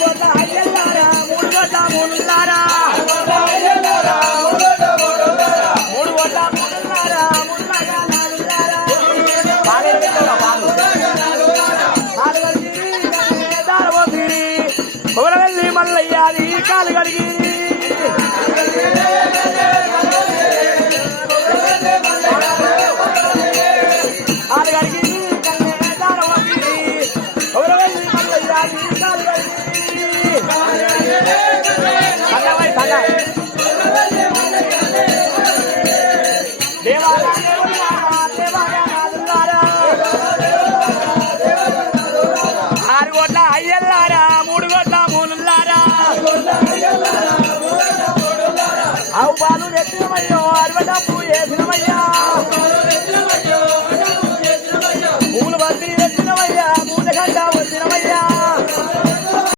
కోట్ల అయ్యల్లారా 3 కోట్ల మూడులారా 3 కోట్ల మూడులారా ముల్లాగా నాలులారా దారవోసిరి కొమరవెల్లి మల్లయ్యాది కాలు కడిగి అయ్యల్లారా 3 కోట్ల మూడులారా అవు బాలు నెట్టిమయ్యో 60